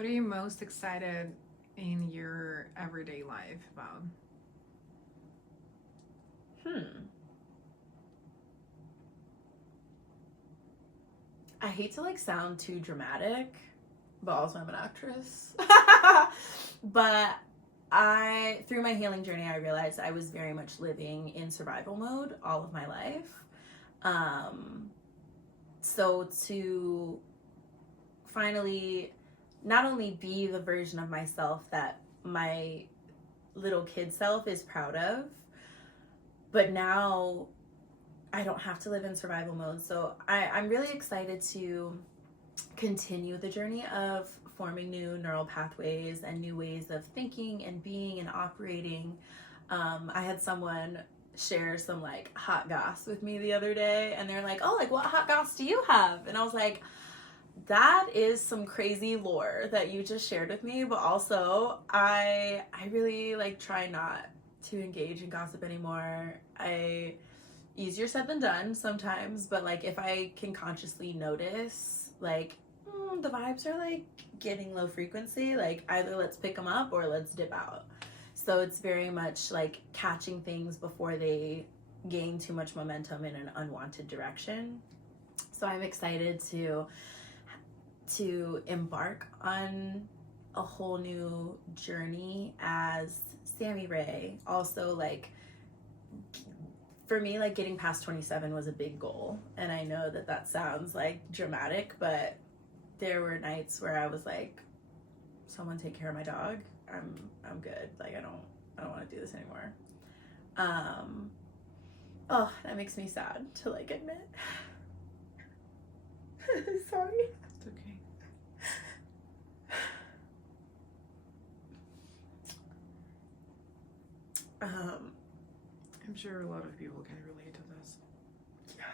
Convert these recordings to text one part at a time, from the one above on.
What are you most excited in your everyday life about? I hate to sound too dramatic, but also I'm an actress. But through my healing journey, I realized I was very much living in survival mode all of my life. So to finally not only be the version of myself that my little kid self is proud of, but now I don't have to live in survival mode. So I'm really excited to continue the journey of forming new neural pathways and new ways of thinking and being and operating. I had someone share some hot goss with me the other day, and they're like, oh, what hot goss do you have? And I was like, that is some crazy lore that you just shared with me, but also I really try not to engage in gossip anymore. Easier said than done sometimes, but if I can consciously notice the vibes are getting low frequency, either let's pick them up or let's dip out. So it's very much catching things before they gain too much momentum in an unwanted direction. So I'm excited to embark on a whole new journey as Sammie Ray. Also, for me, getting past 27 was a big goal, and I know that sounds dramatic, but there were nights where I was like, someone take care of my dog. I'm good. I don't want to do this anymore. Oh, that makes me sad to admit. Sorry. It's okay. I'm sure a lot of people can relate to this. Yeah.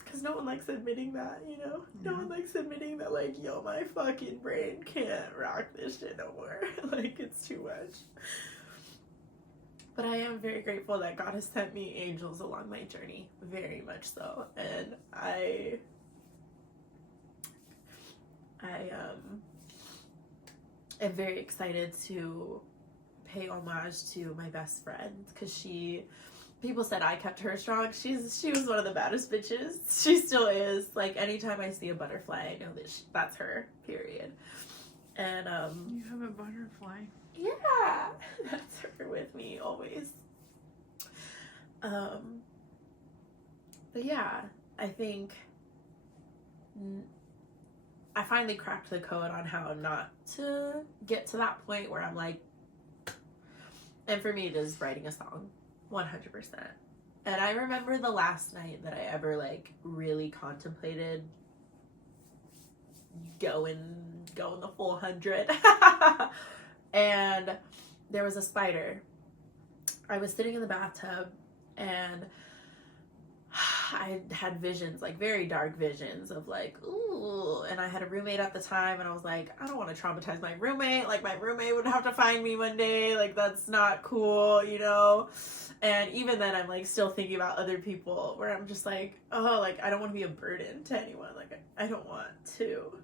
Because no one likes admitting that, No one likes admitting that, yo, my fucking brain can't rock this shit no more. It's too much. But I am very grateful that God has sent me angels along my journey. Very much so. And I am very excited to pay homage to my best friend, because people said I kept her strong. She was one of the baddest bitches. She still is. Anytime I see a butterfly, I know that that's her, period. And You have a butterfly. yeah, that's her with me always. But yeah, I think I finally cracked the code on how not to get to that point where I'm and for me it is writing a song, 100%. And I remember the last night that I ever really contemplated going the full 100. And there was a spider. I was sitting in the bathtub, and I had visions, very dark visions of ooh, and I had a roommate at the time, and I was like, I don't want to traumatize my roommate. My roommate would have to find me one day. That's not cool, And even then, I'm still thinking about other people, where I'm just oh, I don't want to be a burden to anyone. I don't want to.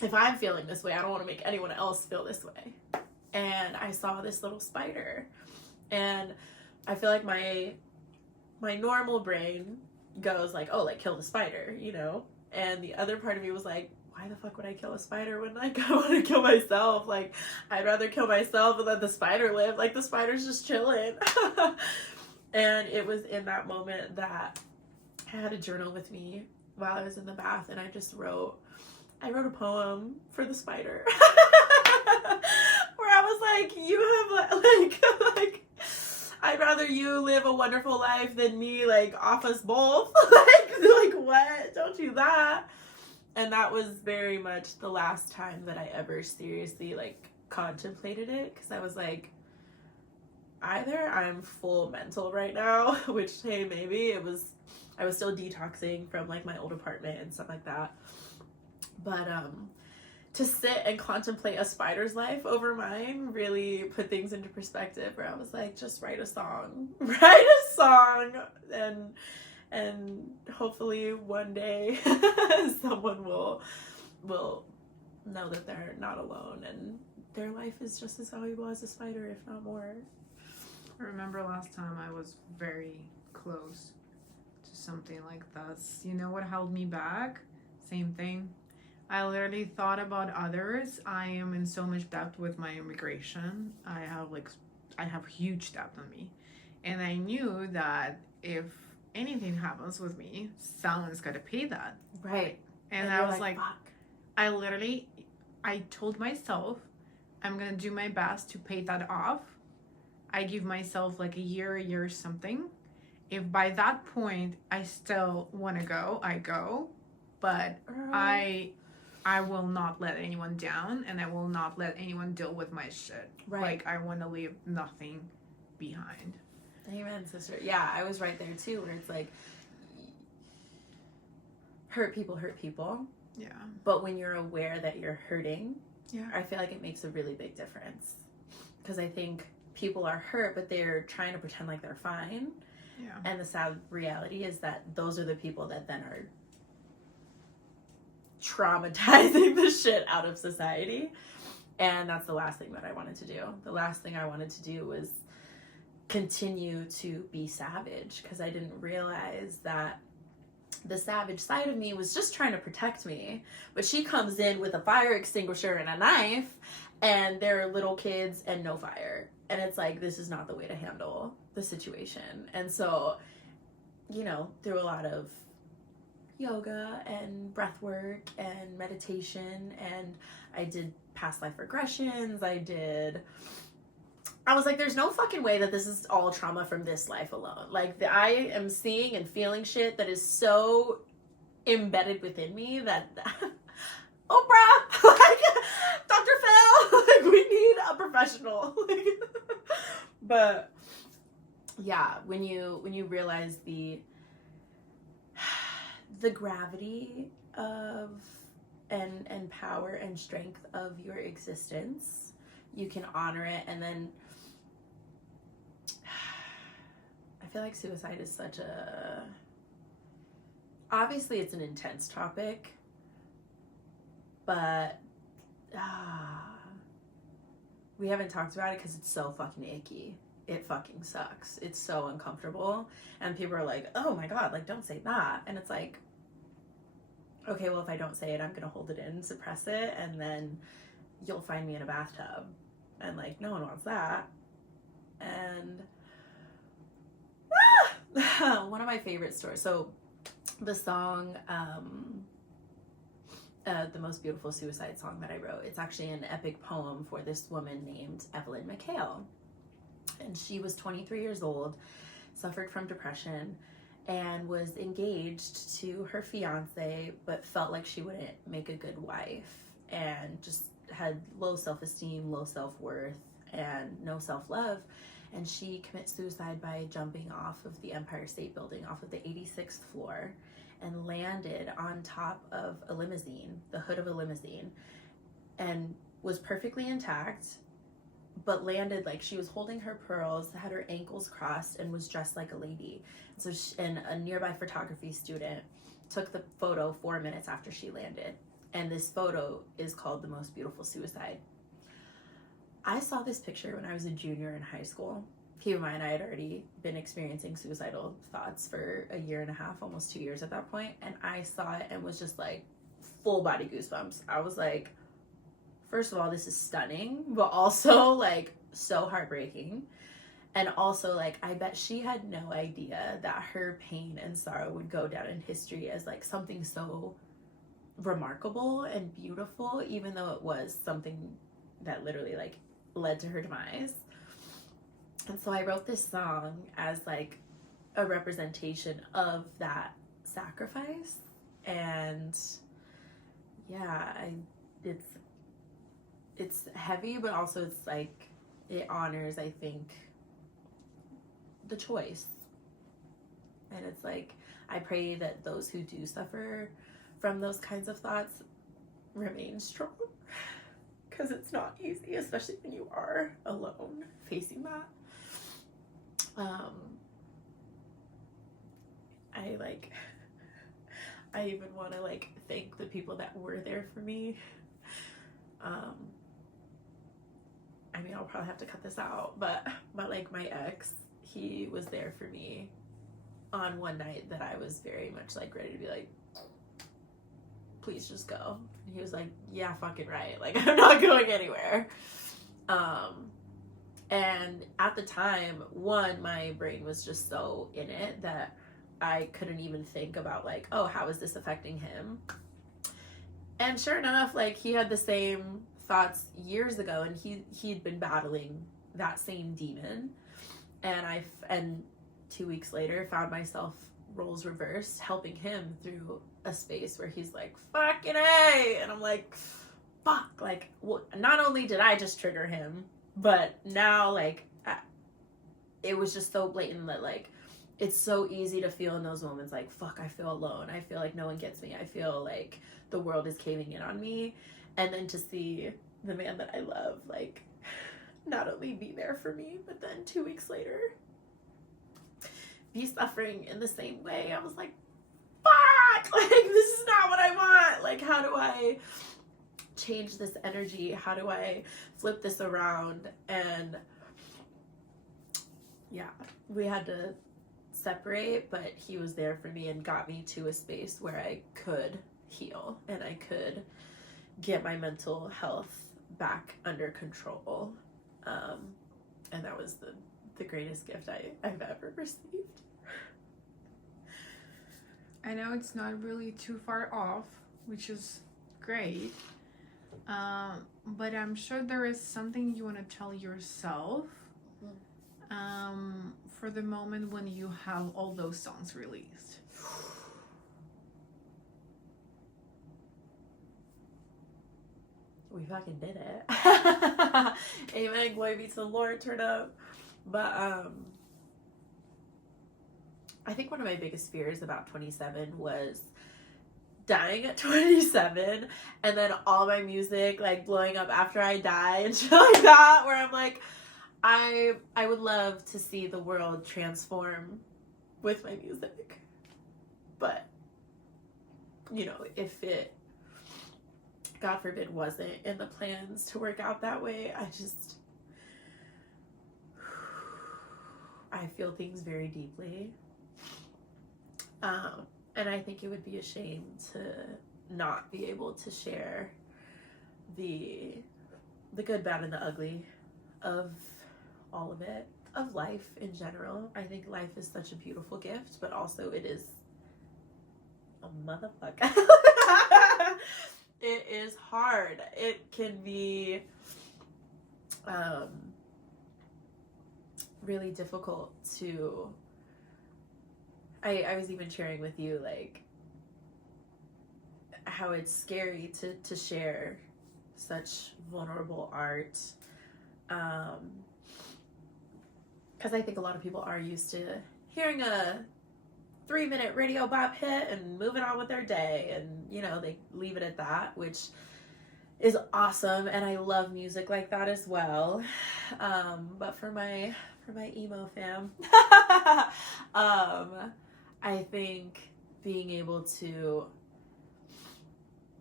If I'm feeling this way, I don't want to make anyone else feel this way. And I saw this little spider, and I feel my normal brain goes oh, kill the spider, And the other part of me was why the fuck would I kill a spider when I want to kill myself? I'd rather kill myself and let the spider live. The spider's just chilling. And it was in that moment that I had a journal with me while I was in the bath, and I wrote a poem for the spider. Where I was you have I'd rather you live a wonderful life than me off us both. What? Don't do that. And that was very much the last time that I ever seriously contemplated it, because I was either I'm full mental right now, which, hey, maybe I was still detoxing from my old apartment and stuff like that. But to sit and contemplate a spider's life over mine really put things into perspective, where I was just write a song. And And hopefully one day someone will know that they're not alone and their life is just as valuable as a spider, if not more. I remember last time I was very close to something like this. You know what held me back? Same thing. I literally thought about others. I am in so much debt with my immigration. I have huge debt on me. And I knew that if anything happens with me, someone's got to pay that. Right. And I was like, fuck. I told myself, I'm going to do my best to pay that off. I give myself like a year something. If by that point I still want to go, I go. But I will not let anyone down, and I will not let anyone deal with my shit. Right. Like, I want to leave nothing behind. Amen, sister. Yeah, I was right there too, where it's like, hurt people. Yeah. But when you're aware that you're hurting, Yeah. I feel like it makes a really big difference. Because I think people are hurt, but they're trying to pretend like they're fine. Yeah. And the sad reality is that those are the people that then are traumatizing the shit out of society. And that's the last thing that I wanted to do. The last thing I wanted to do was continue to be savage, because I didn't realize that the savage side of me was just trying to protect me. But she comes in with a fire extinguisher and a knife, and there are little kids and no fire. And it's like, this is not the way to handle the situation. And so, you know, through a lot of yoga and breath work and meditation, and I did past life regressions, I was like, there's no fucking way that this is all trauma from this life alone. Like, I am seeing and feeling shit that is so embedded within me that Oprah, like, Dr. Phil, like, we need a professional. But yeah, when you realize the gravity of and power and strength of your existence, you can honor it. And then I feel like suicide is such a, obviously it's an intense topic, but we haven't talked about it because it's so fucking icky. It fucking sucks. It's so uncomfortable. And people are like, oh my God, like, don't say that. And it's like, okay, well, if I don't say it, I'm going to hold it in, suppress it, and then you'll find me in a bathtub. And, like, no one wants that. And one of my favorite stories. So the song, the Most Beautiful Suicide Song that I wrote, it's actually an epic poem for this woman named Evelyn McHale. And she was 23 years old, suffered from depression, and was engaged to her fiance, but felt like she wouldn't make a good wife, and just had low self-esteem, low self-worth, and no self-love. And she commits suicide by jumping off of the Empire State Building, off of the 86th floor, and landed on top of a limousine, the hood of a limousine, and was perfectly intact, but landed like she was holding her pearls, had her ankles crossed, and was dressed like a lady. So and a nearby photography student took the photo 4 minutes after she landed. And this photo is called The Most Beautiful Suicide. I saw this picture when I was a junior in high school. Keep in mind, I had already been experiencing suicidal thoughts for a year and a half, almost 2 years at that point. And I saw it and was just like full body goosebumps. I was like, first of all, this is stunning, but also like so heartbreaking. And also, like, I bet she had no idea that her pain and sorrow would go down in history as like something so remarkable and beautiful, even though it was something that literally like led to her demise. And so I wrote this song as like a representation of that sacrifice. And yeah, it's heavy, but also it's like it honors, I think, the choice. And it's like, I pray that those who do suffer from those kinds of thoughts remain strong, because it's not easy, especially when you are alone facing that. I even want to like thank the people that were there for me. I mean, I'll probably have to cut this out, but like my ex, he was there for me on one night that I was very much like ready to be like, please just go. And he was like, yeah, fucking right. Like, I'm not going anywhere. And at the time, one, my brain was just so in it that I couldn't even think about like, oh, how is this affecting him? And sure enough, like he had the same thoughts years ago, and he'd been battling that same demon. And 2 weeks later found myself roles reversed, helping him through a space where he's like, fucking A, and I'm like, fuck, like, well, not only did I just trigger him, but now like it was just so blatant that like it's so easy to feel in those moments like, fuck, I feel alone, I feel like no one gets me, I feel like the world is caving in on me. And then to see the man that I love like not only be there for me, but then 2 weeks later be suffering in the same way, I was like, fuck, like this is not what I want. Like, how do I change this energy? How do I flip this around? And yeah, we had to separate, but he was there for me and got me to a space where I could heal and I could get my mental health back under control. And that was the greatest gift I've ever received. I know it's not really too far off, which is great. But I'm sure there is something you want to tell yourself for the moment when you have all those songs released. We fucking did it. Amen. Glory be to the Lord. Turn up. But I think one of my biggest fears about 27 was dying at 27 and then all my music like blowing up after I die and shit like that, where I'm like, I would love to see the world transform with my music. But you know, if it, God forbid, wasn't in the plans to work out that way, I feel things very deeply. And I think it would be a shame to not be able to share the good, bad, and the ugly of all of it, of life in general. I think life is such a beautiful gift, but also it is a motherfucker. It is hard. It can be really difficult to... I was even sharing with you like how it's scary to share such vulnerable art, because I think a lot of people are used to hearing a 3-minute radio bop hit and moving on with their day, and you know, they leave it at that, which is awesome, and I love music like that as well. But for my emo fam, I think being able to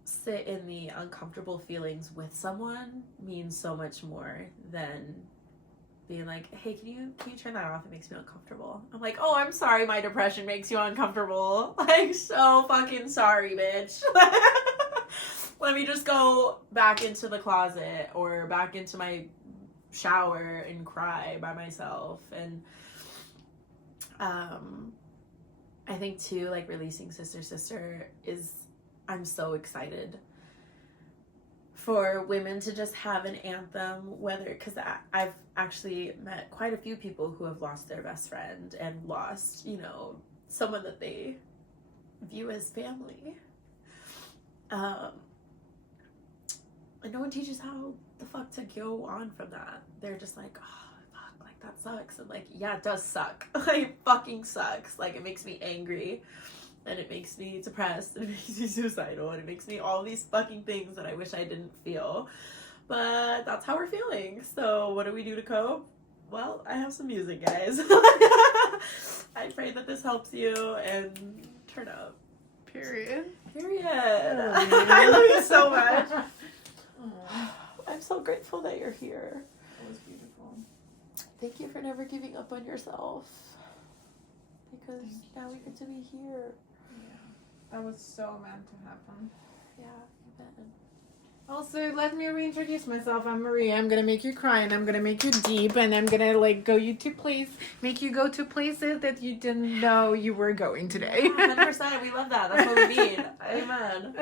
sit in the uncomfortable feelings with someone means so much more than being like, hey, can you turn that off? It makes me uncomfortable. I'm like, oh, I'm sorry my depression makes you uncomfortable. Like, so fucking sorry, bitch. Let me just go back into the closet or back into my shower and cry by myself. And I think too, like, releasing Sister Sister is, I'm so excited for women to just have an anthem, whether, because I've actually met quite a few people who have lost their best friend and lost, you know, someone that they view as family. And no one teaches how the fuck to go on from that. They're just like, oh, fuck, like, that sucks. And like, yeah, it does suck. Like, it fucking sucks. Like, it makes me angry. And it makes me depressed, and it makes me suicidal, and it makes me all these fucking things that I wish I didn't feel. But that's how we're feeling. So what do we do to cope? Well, I have some music, guys. I pray that this helps you and turn up. Period. Period. Oh, I love you so much. Aw, I'm so grateful that you're here. that was beautiful. Thank you for never giving up on yourself. Because Thank you, now we get to be here. Yeah, that was so meant to happen. Yeah, amen. Also, let me reintroduce myself. I'm Maria. I'm gonna make you cry, and I'm gonna make you deep, and I'm gonna make you go to places that you didn't know you were going today. Yeah, 100%. We love that. That's what we need. Amen.